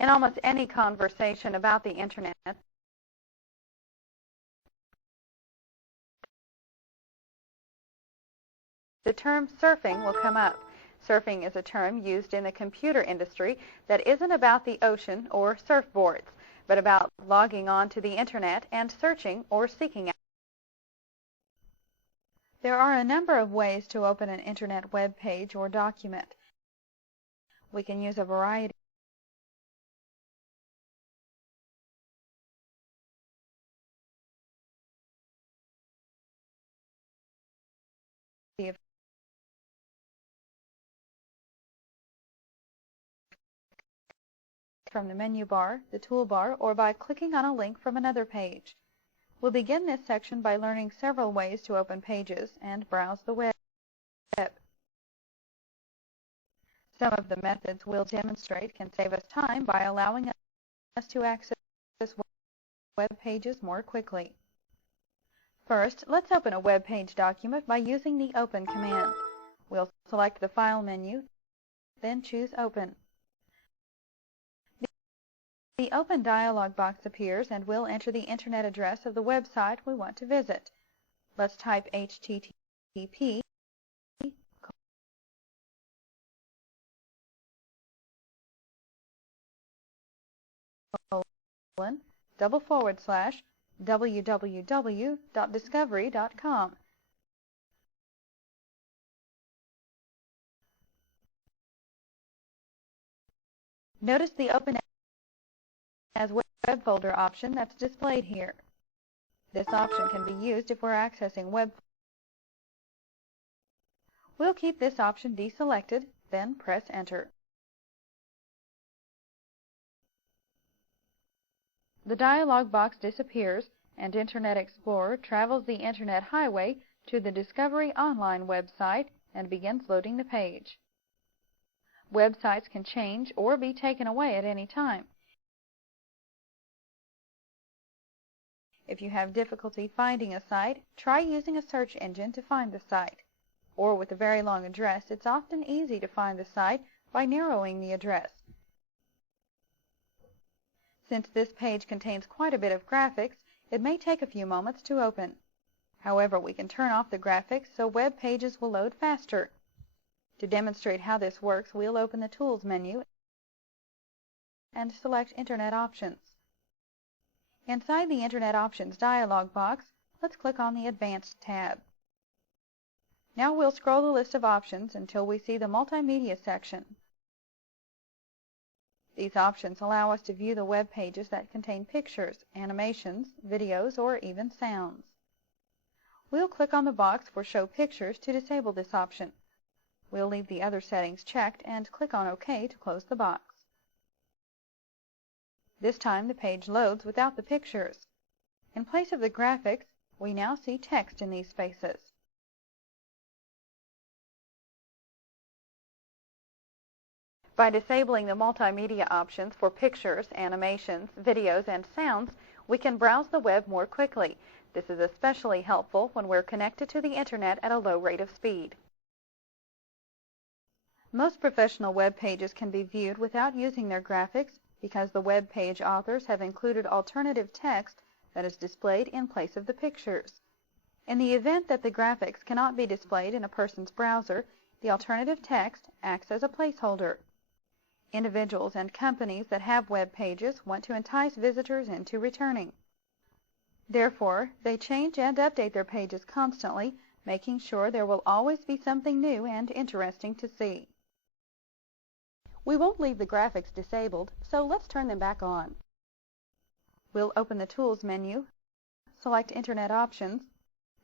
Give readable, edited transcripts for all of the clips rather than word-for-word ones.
In almost any conversation about the Internet, the term surfing will come up. Surfing is a term used in the computer industry that isn't about the ocean or surfboards, but about logging on to the Internet and searching or seeking out. There are a number of ways to open an Internet web page or document. We can use a variety of from the menu bar, the toolbar, or by clicking on a link from another page. We'll begin this section by learning several ways to open pages and browse the web. Some of the methods we'll demonstrate can save us time by allowing us to access web pages more quickly. First, let's open a web page document by using the Open command. We'll select the File menu, then choose Open. The Open dialog box appears and we'll enter the Internet address of the website we want to visit. Let's type http:// www.discovery.com. Notice the Open as web folder option that's displayed here. This option can be used if we're accessing web. We'll keep this option deselected, then press Enter. The dialog box disappears and Internet Explorer travels the Internet highway to the Discovery Online website and begins loading the page. Websites can change or be taken away at any time. If you have difficulty finding a site, try using a search engine to find the site. Or with a very long address, it's often easy to find the site by narrowing the address. Since this page contains quite a bit of graphics, it may take a few moments to open. However, we can turn off the graphics so web pages will load faster. To demonstrate how this works, we'll open the Tools menu and select Internet Options. Inside the Internet Options dialog box, let's click on the Advanced tab. Now we'll scroll the list of options until we see the Multimedia section. These options allow us to view the web pages that contain pictures, animations, videos, or even sounds. We'll click on the box for Show Pictures to disable this option. We'll leave the other settings checked and click on OK to close the box. This time the page loads without the pictures. In place of the graphics, we now see text in these spaces. By disabling the multimedia options for pictures, animations, videos, and sounds, we can browse the web more quickly. This is especially helpful when we're connected to the Internet at a low rate of speed. Most professional web pages can be viewed without using their graphics because the web page authors have included alternative text that is displayed in place of the pictures. In the event that the graphics cannot be displayed in a person's browser, the alternative text acts as a placeholder. Individuals and companies that have web pages want to entice visitors into returning. Therefore, they change and update their pages constantly, making sure there will always be something new and interesting to see. We won't leave the graphics disabled, so let's turn them back on. We'll open the Tools menu, select Internet Options,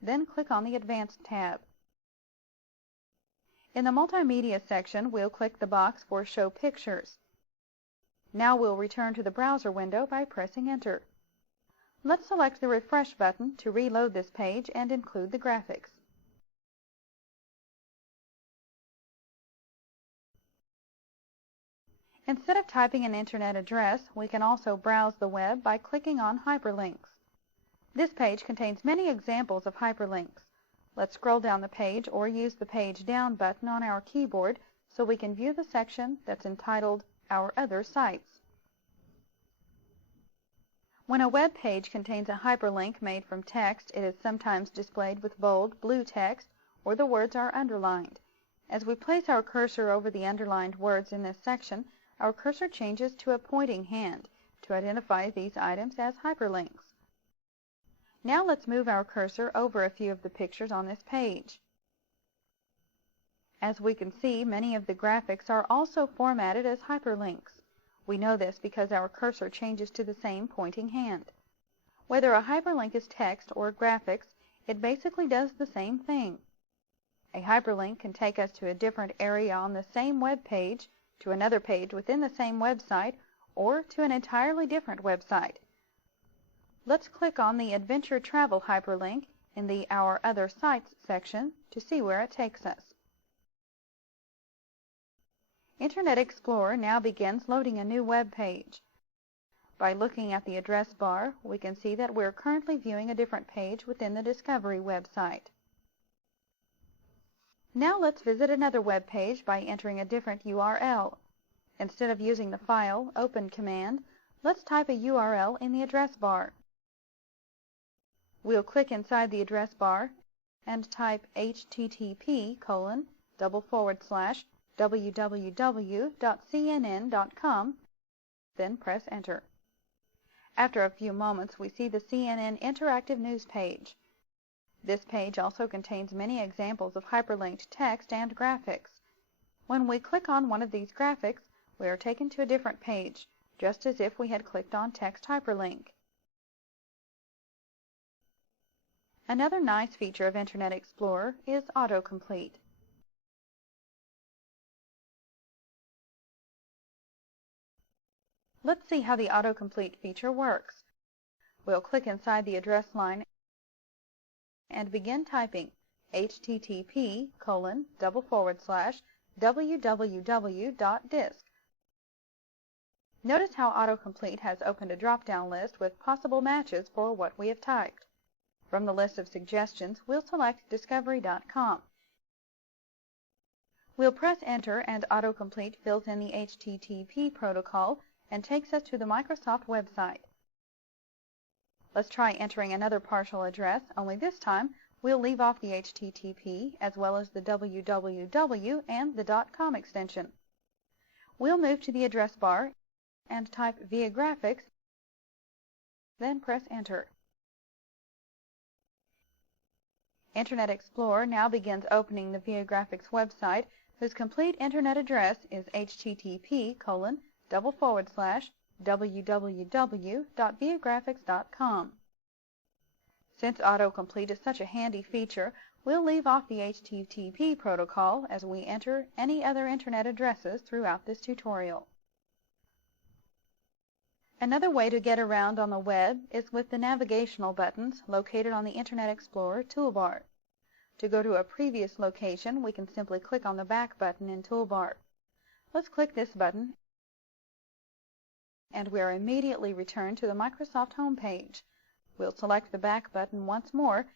then click on the Advanced tab. In the Multimedia section, we'll click the box for Show Pictures. Now we'll return to the browser window by pressing Enter. Let's select the Refresh button to reload this page and include the graphics. Instead of typing an Internet address, we can also browse the web by clicking on hyperlinks. This page contains many examples of hyperlinks. Let's scroll down the page or use the Page Down button on our keyboard so we can view the section that's entitled Our Other Sites. When a web page contains a hyperlink made from text, it is sometimes displayed with bold blue text, or the words are underlined. As we place our cursor over the underlined words in this section, our cursor changes to a pointing hand to identify these items as hyperlinks. Now let's move our cursor over a few of the pictures on this page. As we can see, many of the graphics are also formatted as hyperlinks. We know this because our cursor changes to the same pointing hand. Whether a hyperlink is text or graphics, it basically does the same thing. A hyperlink can take us to a different area on the same web page, to another page within the same website, or to an entirely different website. Let's click on the Adventure Travel hyperlink in the Our Other Sites section to see where it takes us. Internet Explorer now begins loading a new web page. By looking at the address bar, we can see that we're currently viewing a different page within the Discovery website. Now let's visit another web page by entering a different URL. Instead of using the File Open command, let's type a URL in the address bar. We'll click inside the address bar and type http://www.cnn.com, then press Enter. After a few moments, we see the CNN Interactive News page. This page also contains many examples of hyperlinked text and graphics. When we click on one of these graphics, we are taken to a different page, just as if we had clicked on Text Hyperlink. Another nice feature of Internet Explorer is autocomplete. Let's see how the autocomplete feature works. We'll click inside the address line and begin typing http://www.disc. Notice how autocomplete has opened a drop-down list with possible matches for what we have typed. From the list of suggestions, we'll select discovery.com. We'll press Enter and autocomplete fills in the HTTP protocol and takes us to the Microsoft website. Let's try entering another partial address, only this time we'll leave off the HTTP as well as the www and the .com extension. We'll move to the address bar and type Viagrafix, then press Enter. Internet Explorer now begins opening the Viagrafix website, whose complete internet address is http://www.viagrafix.com. Since autocomplete is such a handy feature, we'll leave off the HTTP protocol as we enter any other internet addresses throughout this tutorial. Another way to get around on the web is with the navigational buttons located on the Internet Explorer toolbar. To go to a previous location, we can simply click on the back button in Toolbar. Let's click this button, and we are immediately returned to the Microsoft homepage. We'll select the back button once more,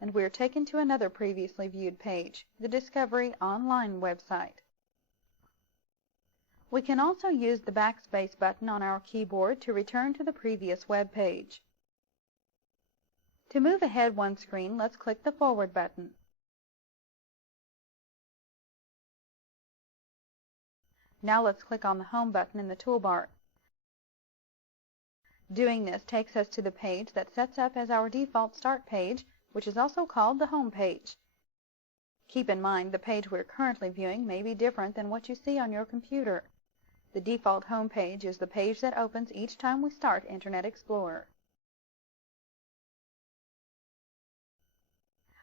and we are taken to another previously viewed page, the Discovery Online website. We can also use the backspace button on our keyboard to return to the previous web page. To move ahead one screen, let's click the forward button. Now let's click on the home button in the toolbar. Doing this takes us to the page that sets up as our default start page, which is also called the home page. Keep in mind the page we're currently viewing may be different than what you see on your computer. The default home page is the page that opens each time we start Internet Explorer.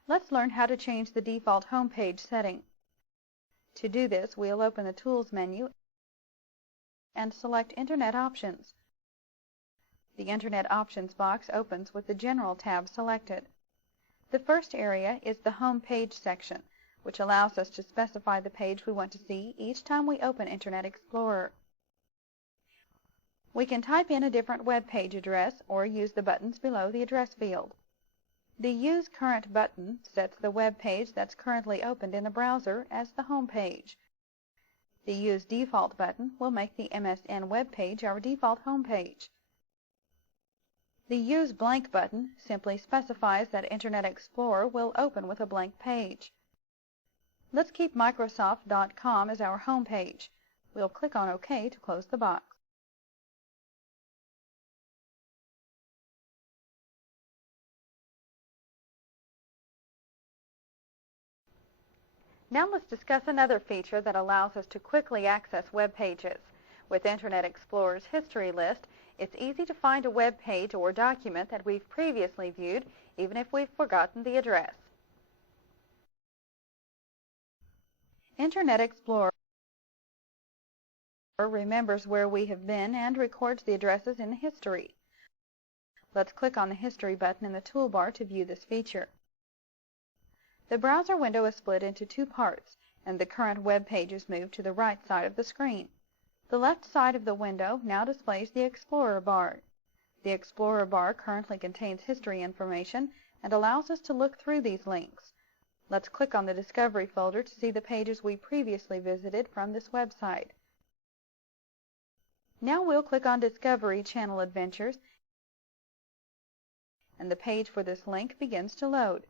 Let's learn how to change the default home page setting. To do this, we'll open the Tools menu and select Internet Options. The Internet Options box opens with the General tab selected. The first area is the Home Page section, which allows us to specify the page we want to see each time we open Internet Explorer. We can type in a different web page address or use the buttons below the address field. The Use Current button sets the web page that's currently opened in the browser as the home page. The Use Default button will make the MSN web page our default home page. The Use Blank button simply specifies that Internet Explorer will open with a blank page. Let's keep Microsoft.com as our home page. We'll click on OK to close the box. Now let's discuss another feature that allows us to quickly access web pages. With Internet Explorer's history list, it's easy to find a web page or document that we've previously viewed, even if we've forgotten the address. Internet Explorer remembers where we have been and records the addresses in the history. Let's click on the History button in the toolbar to view this feature. The browser window is split into two parts, and the current web page is moved to the right side of the screen. The left side of the window now displays the Explorer bar. The Explorer bar currently contains history information and allows us to look through these links. Let's click on the Discovery folder to see the pages we previously visited from this website. Now we'll click on Discovery Channel Adventures, and the page for this link begins to load.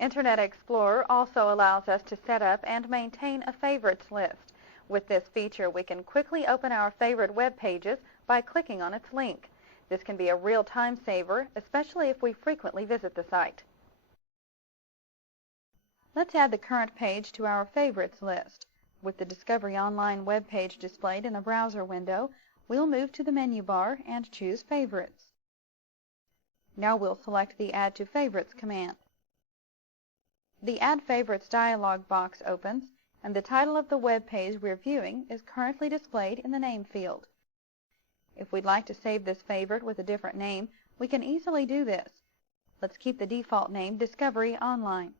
Internet Explorer also allows us to set up and maintain a favorites list. With this feature, we can quickly open our favorite web pages by clicking on its link. This can be a real time saver, especially if we frequently visit the site. Let's add the current page to our favorites list. With the Discovery Online web page displayed in the browser window, we'll move to the menu bar and choose Favorites. Now we'll select the Add to Favorites command. The Add Favorites dialog box opens, and the title of the web page we're viewing is currently displayed in the name field. If we'd like to save this favorite with a different name, we can easily do this. Let's keep the default name Discovery Online.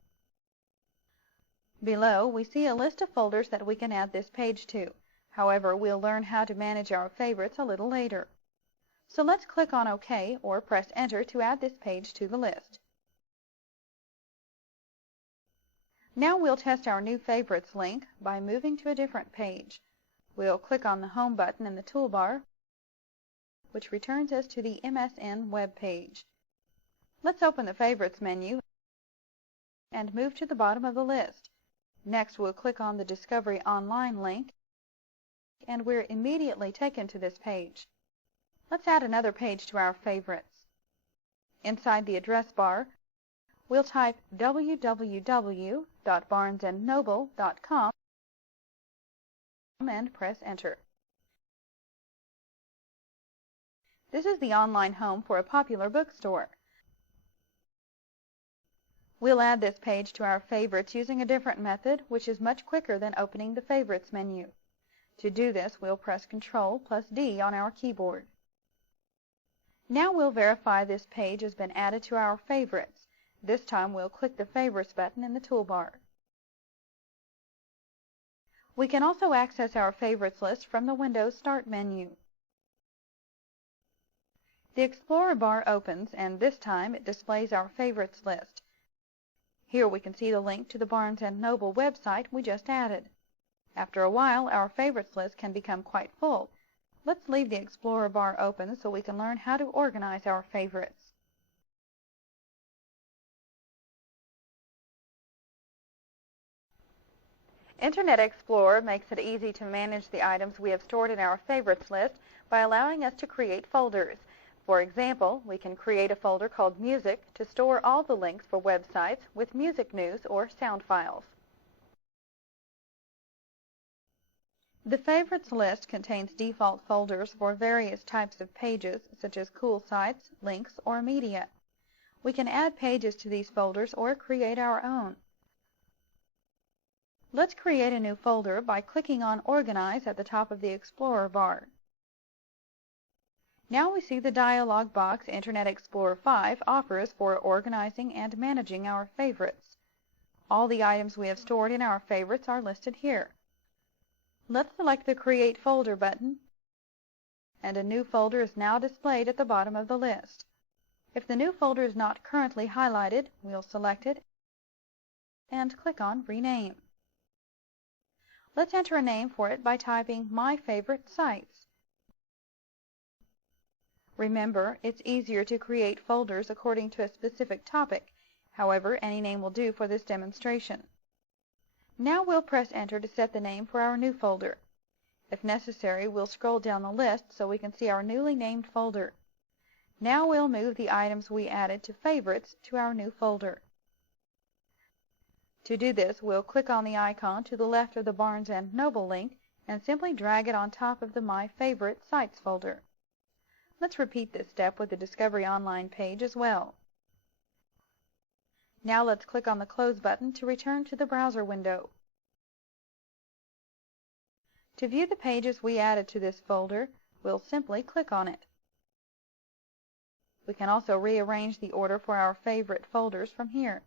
Below, we see a list of folders that we can add this page to. However, we'll learn how to manage our favorites a little later. So let's click on OK or press Enter to add this page to the list. Now we'll test our new favorites link by moving to a different page. We'll click on the Home button in the toolbar, which returns us to the MSN web page. Let's open the Favorites menu and move to the bottom of the list. Next, we'll click on the Discovery Online link, and we're immediately taken to this page. Let's add another page to our favorites. Inside the address bar, we'll type www.barnesandnoble.com and press Enter. This is the online home for a popular bookstore. We'll add this page to our favorites using a different method, which is much quicker than opening the Favorites menu. To do this, we'll press Ctrl+D on our keyboard. Now we'll verify this page has been added to our favorites. This time we'll click the Favorites button in the toolbar. We can also access our favorites list from the Windows Start menu. The Explorer bar opens, and this time it displays our favorites list. Here we can see the link to the Barnes & Noble website we just added. After a while, our favorites list can become quite full. Let's leave the Explorer bar open so we can learn how to organize our favorites. Internet Explorer makes it easy to manage the items we have stored in our favorites list by allowing us to create folders. For example, we can create a folder called Music to store all the links for websites with music news or sound files. The Favorites list contains default folders for various types of pages, such as cool sites, links, or media. We can add pages to these folders or create our own. Let's create a new folder by clicking on Organize at the top of the Explorer bar. Now we see the dialog box Internet Explorer 5 offers for organizing and managing our favorites. All the items we have stored in our favorites are listed here. Let's select the Create Folder button, and a new folder is now displayed at the bottom of the list. If the new folder is not currently highlighted, we'll select it and click on Rename. Let's enter a name for it by typing My Favorite Sites. Remember, it's easier to create folders according to a specific topic. However, any name will do for this demonstration. Now we'll press Enter to set the name for our new folder. If necessary, we'll scroll down the list so we can see our newly named folder. Now we'll move the items we added to Favorites to our new folder. To do this, we'll click on the icon to the left of the Barnes & Noble link and simply drag it on top of the My Favorite Sites folder. Let's repeat this step with the Discovery Online page as well. Now let's click on the Close button to return to the browser window. To view the pages we added to this folder, we'll simply click on it. We can also rearrange the order for our favorite folders from here.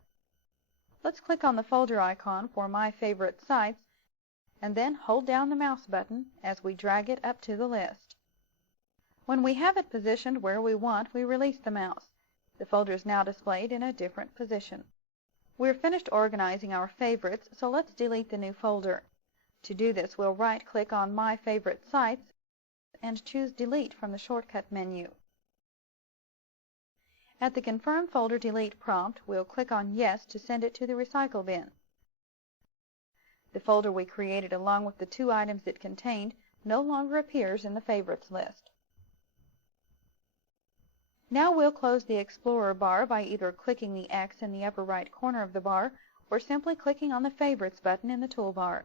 Let's click on the folder icon for My Favorite Sites and then hold down the mouse button as we drag it up to the list. When we have it positioned where we want, we release the mouse. The folder is now displayed in a different position. We're finished organizing our favorites, so let's delete the new folder. To do this, we'll right-click on My Favorite Sites and choose Delete from the shortcut menu. At the Confirm Folder Delete prompt, we'll click on Yes to send it to the recycle bin. The folder we created along with the 2 items it contained no longer appears in the Favorites list. Now we'll close the Explorer bar by either clicking the X in the upper right corner of the bar or simply clicking on the Favorites button in the toolbar.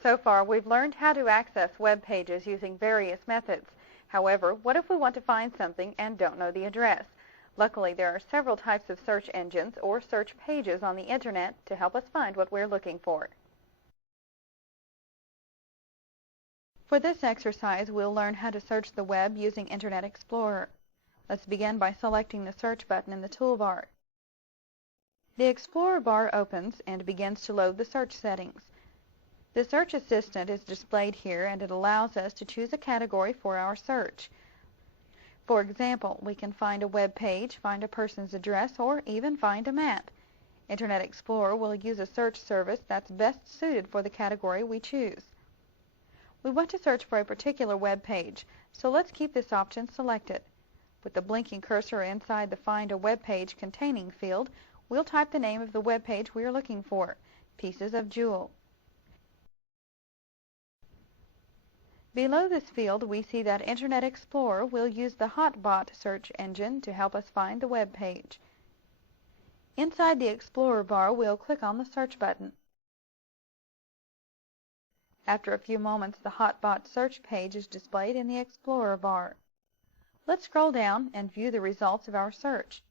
So far, we've learned how to access web pages using various methods. However, what if we want to find something and don't know the address? Luckily, there are several types of search engines or search pages on the Internet to help us find what we're looking for. For this exercise, we'll learn how to search the web using Internet Explorer. Let's begin by selecting the Search button in the toolbar. The Explorer bar opens and begins to load the search settings. The Search Assistant is displayed here, and it allows us to choose a category for our search. For example, we can find a web page, find a person's address, or even find a map. Internet Explorer will use a search service that's best suited for the category we choose. We want to search for a particular web page, so let's keep this option selected. With the blinking cursor inside the Find a Web Page Containing field, we'll type the name of the web page we are looking for, Pieces of Jewel. Below this field, we see that Internet Explorer will use the Hotbot search engine to help us find the web page. Inside the Explorer bar, we'll click on the Search button. After a few moments, the Hotbot search page is displayed in the Explorer bar. Let's scroll down and view the results of our search.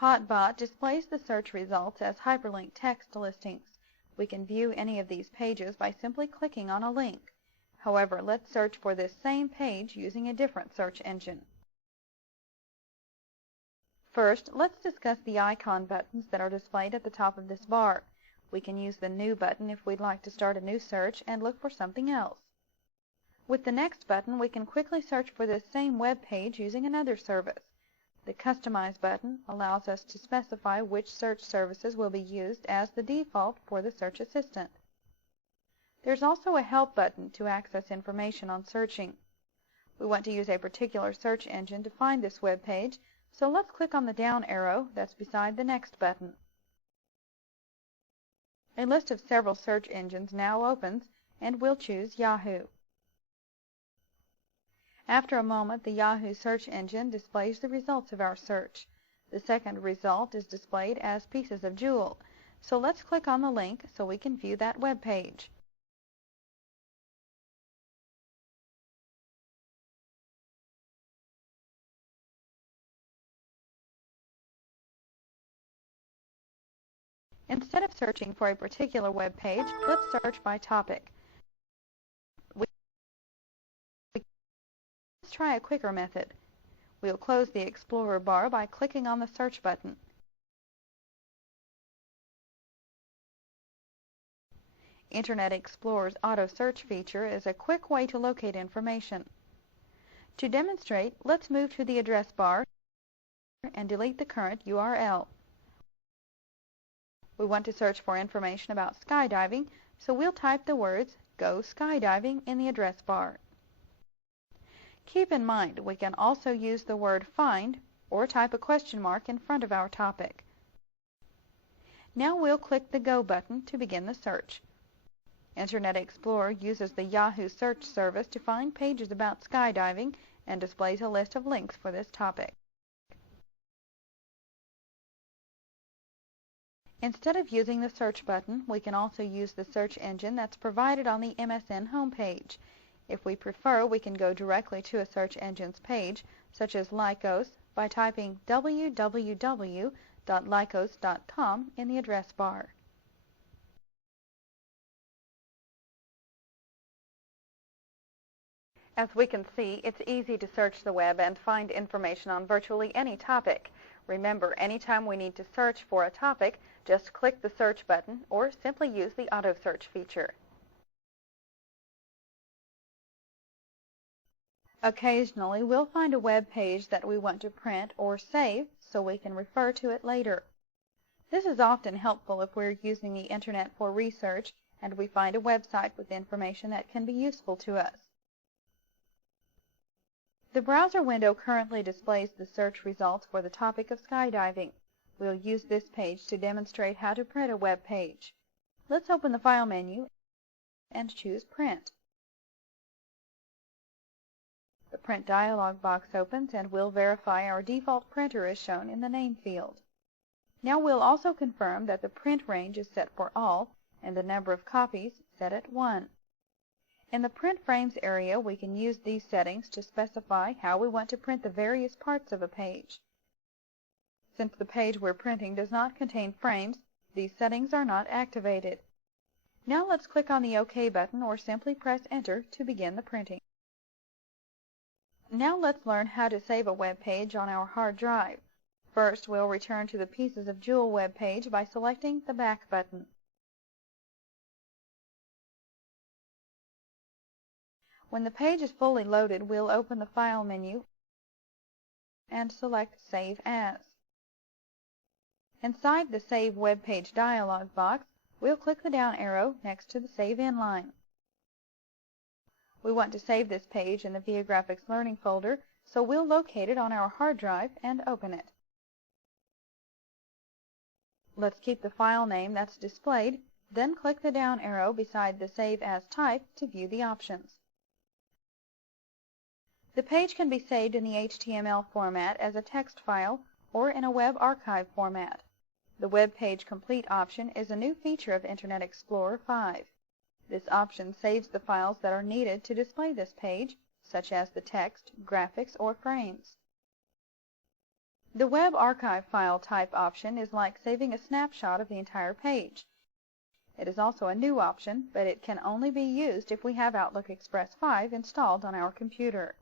Hotbot displays the search results as hyperlinked text listings. We can view any of these pages by simply clicking on a link. However, let's search for this same page using a different search engine. First, let's discuss the icon buttons that are displayed at the top of this bar. We can use the New button if we'd like to start a new search and look for something else. With the Next button, we can quickly search for this same web page using another service. The Customize button allows us to specify which search services will be used as the default for the Search Assistant. There's also a Help button to access information on searching. We want to use a particular search engine to find this web page, so let's click on the down arrow that's beside the Next button. A list of several search engines now opens, and we'll choose Yahoo. After a moment, the Yahoo search engine displays the results of our search. The second result is displayed as Pieces of Jewel, so let's click on the link so we can view that web page. Instead of searching for a particular web page, let's search by topic. Let's try a quicker method. We'll close the Explorer bar by clicking on the Search button. Internet Explorer's Auto Search feature is a quick way to locate information. To demonstrate, let's move to the address bar and delete the current URL. We want to search for information about skydiving, so we'll type the words "Go skydiving" in the address bar. Keep in mind we can also use the word "find" or type a question mark in front of our topic. Now we'll click the Go button to begin the search. Internet Explorer uses the Yahoo search service to find pages about skydiving and displays a list of links for this topic. Instead of using the search button, we can also use the search engine that's provided on the MSN homepage. If we prefer, we can go directly to a search engine's page, such as Lycos, by typing www.lycos.com in the address bar. As we can see, it's easy to search the web and find information on virtually any topic. Remember, anytime we need to search for a topic, just click the search button or simply use the auto search feature. Occasionally, we'll find a web page that we want to print or save so we can refer to it later. This is often helpful if we're using the internet for research and we find a website with information that can be useful to us. The browser window currently displays the search results for the topic of skydiving. We'll use this page to demonstrate how to print a web page. Let's open the File menu and choose Print. The Print dialog box opens and we'll verify our default printer is shown in the name field. Now we'll also confirm that the print range is set for all and the number of copies set at 1. In the Print Frames area, we can use these settings to specify how we want to print the various parts of a page. Since the page we're printing does not contain frames, these settings are not activated. Now let's click on the OK button or simply press Enter to begin the printing. Now let's learn how to save a web page on our hard drive. First, we'll return to the Pieces of Jewel web page by selecting the Back button. When the page is fully loaded, we'll open the File menu and select Save As. Inside the Save Web Page dialog box, we'll click the down arrow next to the Save In line. We want to save this page in the Viagrafix Learning folder, so we'll locate it on our hard drive and open it. Let's keep the file name that's displayed, then click the down arrow beside the Save As type to view the options. The page can be saved in the HTML format as a text file or in a web archive format. The Web Page Complete option is a new feature of Internet Explorer 5. This option saves the files that are needed to display this page, such as the text, graphics, or frames. The Web Archive File Type option is like saving a snapshot of the entire page. It is also a new option, but it can only be used if we have Outlook Express 5 installed on our computer.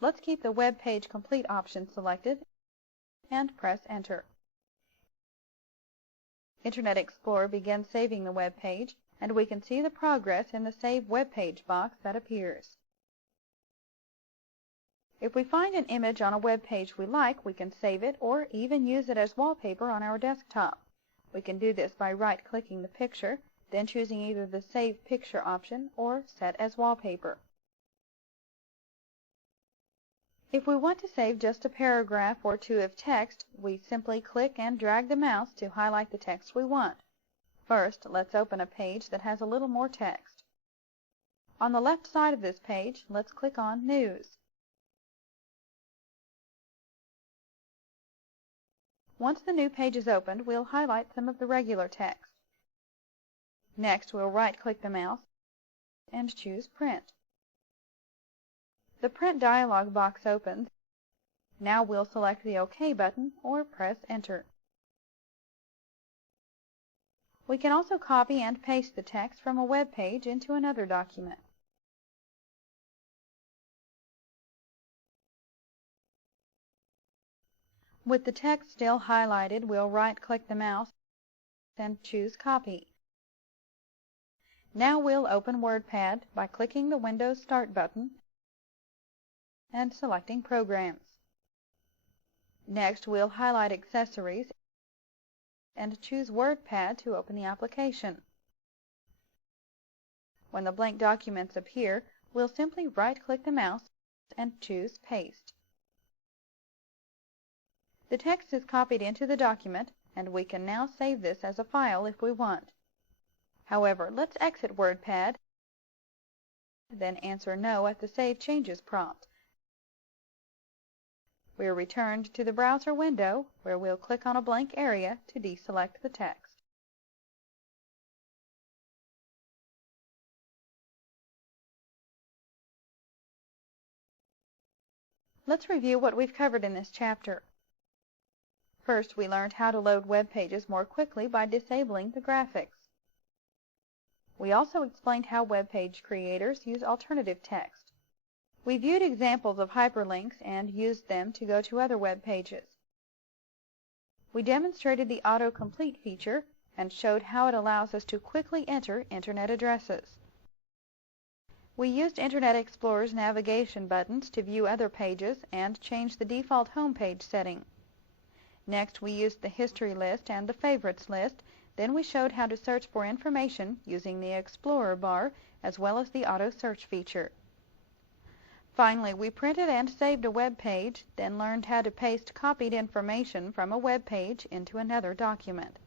Let's keep the Web Page Complete option selected and press Enter. Internet Explorer begins saving the web page, and we can see the progress in the Save Web Page box that appears. If we find an image on a web page we like, we can save it or even use it as wallpaper on our desktop. We can do this by right-clicking the picture, then choosing either the Save Picture option or Set as Wallpaper. If we want to save just a paragraph or two of text, we simply click and drag the mouse to highlight the text we want. First, let's open a page that has a little more text. On the left side of this page, let's click on News. Once the new page is opened, we'll highlight some of the regular text. Next, we'll right-click the mouse and choose Print. The Print dialog box opens. Now we'll select the OK button or press Enter. We can also copy and paste the text from a web page into another document. With the text still highlighted, we'll right-click the mouse and choose Copy. Now we'll open WordPad by clicking the Windows Start button and selecting Programs. Next, we'll highlight Accessories and choose WordPad to open the application. When the blank documents appear, we'll simply right-click the mouse and choose Paste. The text is copied into the document, and we can now save this as a file if we want. However, let's exit WordPad, then answer No at the Save Changes prompt. We are returned to the browser window, where we'll click on a blank area to deselect the text. Let's review what we've covered in this chapter. First, we learned how to load web pages more quickly by disabling the graphics. We also explained how web page creators use alternative text. We viewed examples of hyperlinks and used them to go to other web pages. We demonstrated the autocomplete feature and showed how it allows us to quickly enter Internet addresses. We used Internet Explorer's navigation buttons to view other pages and change the default home page setting. Next, we used the history list and the favorites list. Then we showed how to search for information using the Explorer bar as well as the auto search feature. Finally, we printed and saved a web page, then learned how to paste copied information from a web page into another document.